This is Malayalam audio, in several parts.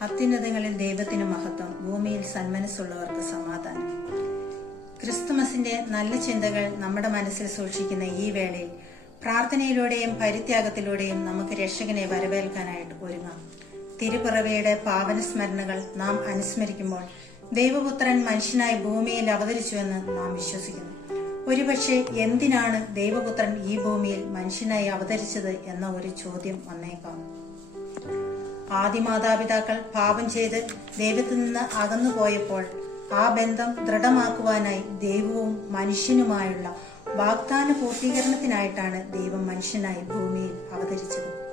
അത്യുന്നതങ്ങളിൽ ദൈവത്തിന് മഹത്വം ഭൂമിയിൽ സന്മനസ്സുള്ളവർക്ക് സമാധാനം. ക്രിസ്തുമസിന്റെ നല്ല ചിന്തകൾ നമ്മുടെ മനസ്സിൽ സൂക്ഷിക്കുന്ന ഈ വേളയിൽ പ്രാർത്ഥനയിലൂടെയും പരിത്യാഗത്തിലൂടെയും നമുക്ക് രക്ഷകനെ വരവേൽക്കാനായിട്ട് ഒരുങ്ങാം. തിരുപ്പിറവയുടെ പാവന സ്മരണകൾ നാം അനുസ്മരിക്കുമ്പോൾ ദൈവപുത്രൻ മനുഷ്യനായി ഭൂമിയിൽ അവതരിച്ചുവെന്ന് നാം വിശ്വസിക്കുന്നു. ഒരുപക്ഷെ എന്തിനാണ് ദൈവപുത്രൻ ഈ ഭൂമിയിൽ മനുഷ്യനായി അവതരിച്ചത് എന്ന ഒരു ചോദ്യം വന്നേക്കാം. ആദിമാതാപിതാക്കൾ പാപം ചെയ്ത് ദൈവത്തിൽ നിന്ന് അകന്നുപോയപ്പോൾ ആ ബന്ധം ദൃഢമാക്കുവാനായി ദൈവവും മനുഷ്യനുമായുള്ള വാഗ്ദാന പൂർത്തീകരണത്തിനായിട്ടാണ് ദൈവം മനുഷ്യനായി ഭൂമിയിൽ അവതരിച്ചത്.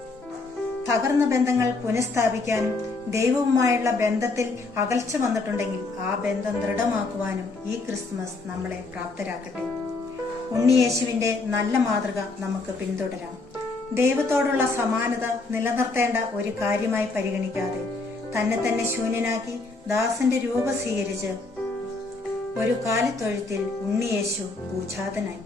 തകർന്ന ബന്ധങ്ങൾ പുനഃസ്ഥാപിക്കാനും ദൈവവുമായുള്ള ബന്ധത്തിൽ അകൽച്ച വന്നിട്ടുണ്ടെങ്കിൽ ആ ബന്ധം ദൃഢമാക്കുവാനും ഈ ക്രിസ്മസ് നമ്മളെ പ്രാപ്തരാക്കട്ടെ. ഉണ്ണിയേശുവിന്റെ നല്ല മാതൃക നമുക്ക് പിന്തുടരാം. ദൈവത്തോടുള്ള സമാനത നിലനിർത്തേണ്ട ഒരു കാര്യമായി പരിഗണിക്കാതെ തന്നെ തന്നെ ശൂന്യനാക്കി ദാസന്റെ രൂപ സ്വീകരിച്ച് ഒരു കാലിത്തൊഴുത്തിൽ ഉണ്ണിയേശു പൂജാതനായി.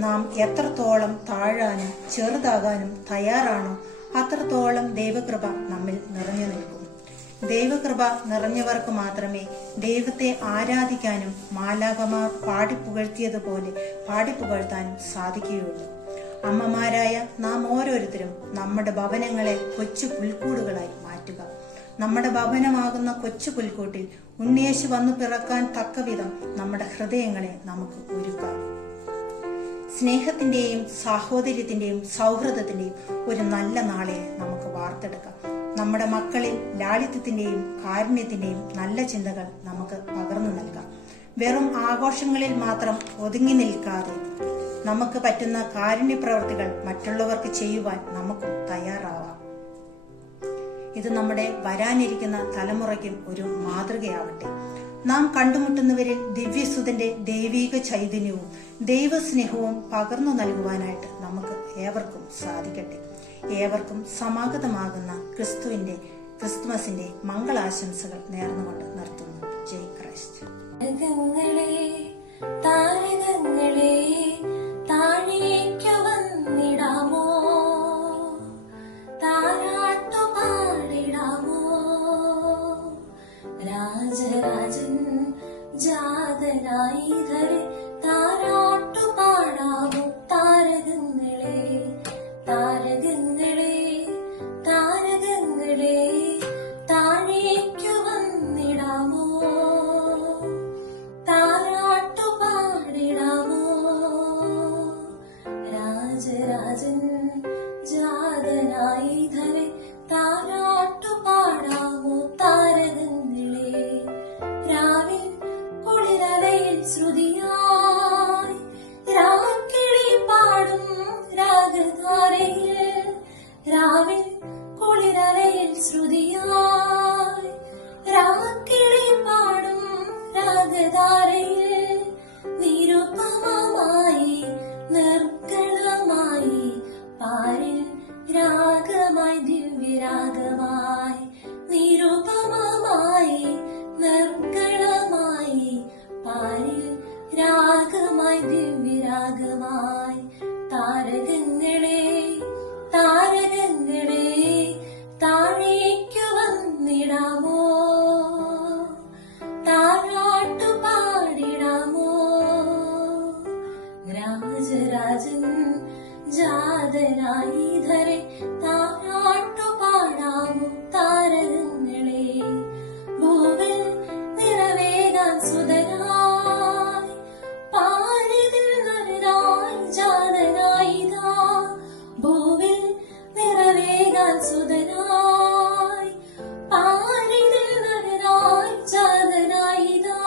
നാം എത്രത്തോളം താഴാനും ചെറുതാകാനും തയ്യാറാണോ അത്രത്തോളം ദൈവകൃപ നമ്മിൽ നിറഞ്ഞു നിൽക്കും. ദൈവകൃപ നിറഞ്ഞവർക്ക് മാത്രമേ ദൈവത്തെ ആരാധിക്കാനും മാലാകമാർ പാടിപ്പുകഴ്ത്തിയതുപോലെ പാടിപ്പുകഴ്ത്താനും സാധിക്കുകയുള്ളൂ. അമ്മമാരായ നാം ഓരോരുത്തരും നമ്മുടെ ഭവനങ്ങളെ കൊച്ചു പുൽക്കൂടുകളായി മാറ്റുക. നമ്മുടെ ഭവനമാകുന്ന കൊച്ചു പുൽക്കൂട്ടിൽ ഉണ്ണിയേശു വന്നു പിറക്കാൻ തക്കവിധം നമ്മുടെ ഹൃദയങ്ങളെ നമുക്ക് ഒരുക്കാം. സ്നേഹത്തിന്റെയും സാഹോദര്യത്തിന്റെയും സൗഹൃദത്തിന്റെയും ഒരു നല്ല നാളെ നമുക്ക് വാർത്തെടുക്കാം. നമ്മുടെ മക്കളിൽ ലാളിത്യത്തിന്റെയും കാരുണ്യത്തിന്റെയും നല്ല ചിന്തകൾ നമുക്ക് പകർന്നു നൽകാം. വെറും ആഘോഷങ്ങളിൽ മാത്രം ഒതുങ്ങി നിൽക്കാതെ നമുക്ക് പറ്റുന്ന കാരുണ്യ പ്രവർത്തികൾ മറ്റുള്ളവർക്ക് ചെയ്യുവാൻ നമുക്കും തയ്യാറാവാം. ഇത് നമ്മുടെ വരാനിരിക്കുന്ന തലമുറയ്ക്കും ഒരു മാതൃകയാവട്ടെ. നാം കണ്ടുമുട്ടുന്നവരിൽ ദിവ്യസുതന്റെ ദൈവീക ചൈതന്യവും ദൈവസ്നേഹവും പകർന്നു നൽകുവാനായിട്ട് നമുക്ക് ഏവർക്കും സാധിക്കട്ടെ. ഏവർക്കും സമാഗതമാകുന്ന ക്രിസ്തുവിന്റെ ക്രിസ്തുമസിന്റെ മംഗളാശംസകൾ നേർന്നുകൊണ്ട് നിർത്തുന്നു. ജയ് ക്രൈസ്റ്റ്. താരകങ്ങളെ ജാതനായി ധരെ താരാട്ടു പാടാമോ താരകങ്ങളെ താരകങ്ങളെ താരകങ്ങളെ താഴേക്കു വന്നിടാമോ? താരാട്ടു പാടിടാമോ രാജരാജൻ രാവിൽ കുളിരറയിൽ ശ്രുതിയായി. രാക്കിളി പാടും രാഗധാരയിൽ നിരുപമമായി നിർഗളമായി. പാരിൽ രാഗമായി ദിവ്യരാഗമായി. നിരുപമമായി നിർഗളമായി. പാരിൽ രാഗമായി ദിവ്യരാഗമായി. ധരെ താരാട്ടു പാടാമോ താരങ്ങളെ ഭൂവിൽ നിറവേകാൻ സുതരായി പാരിതിൽ നരനായി ജാതനായിതാ ഭൂവിൽ നിറവേകാൻ സുതരായി പാരിതിൽ നരനായി ജാതനായിതാ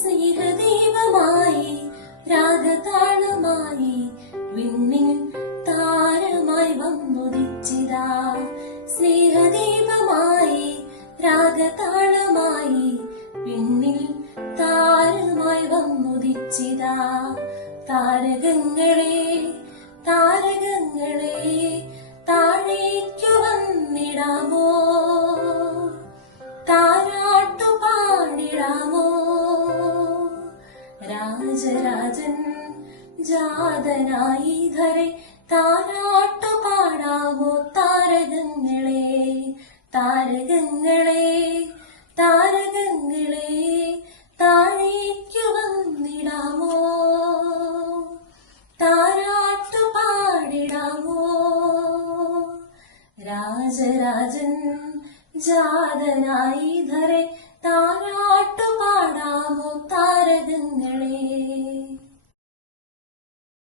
സ്നേഹദീപമായി രാഗതാളമായി വിണ്ണിൽ ജാതനായി ധരെ താരാട്ടു പാടാവോ താരകങ്ങളെ? താരകങ്ങളെ താരകങ്ങളെ താഴേക്കു വന്നിടാമോ താരാട്ടു പാടിടാമോ രാജരാജൻ ജാതനായി ധരെ താരാട്ടു പാടാമോ താരകങ്ങളെ?